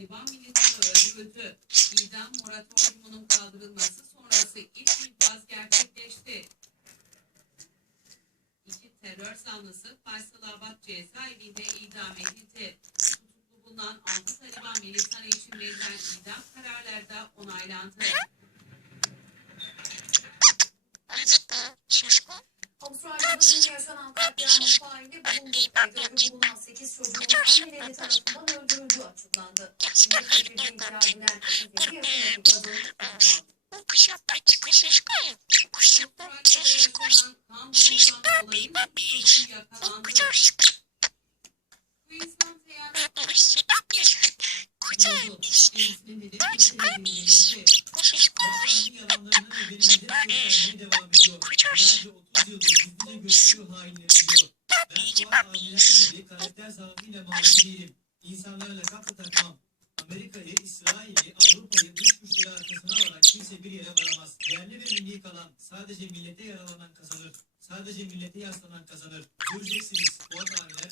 Taliban militanı öldürüldü. İdam moratoriumunun kaldırılması sonrası ilk infaz gerçekleşti. İki terör zanlısı Faysalabad cezaevinde idam edildi. Tutuklu bulunan 6 Taliban militanı için verilen idam kararları da onaylandı. Avustralya'da yaşanan katliamın faili bulundu. Bulunan 8 çocuğun anneleri tarafından öldürüldüğü açıklandı. Milletvekili iddia edilen 37 yaşındaki kadın tutuklandı. Avustralya'da yaşanan kan bulundan olayın suçu yakalandı. Queensland eyalet Oldu. Kendisine neden gösterebilmesi. Kendi yalanlarına ve verilmede kurtarmaya devam ediyor. Binlerce 30 yıldır gizlice görüştüğü hainleri biliyor. Ben Fuat abiler gibi karakter zaafıyla mağlup değilim. İnsanlarla kapı takmam. Amerika'yı, İsrail'i, Avrupa'yı dış güçleri arkasına alarak kimse bir yere varamaz. Yerli ve milli kalan, sadece millete yaralanan kazanır. Sadece millete yaslanan kazanır. Göreceksiniz, abiler kaybedecek.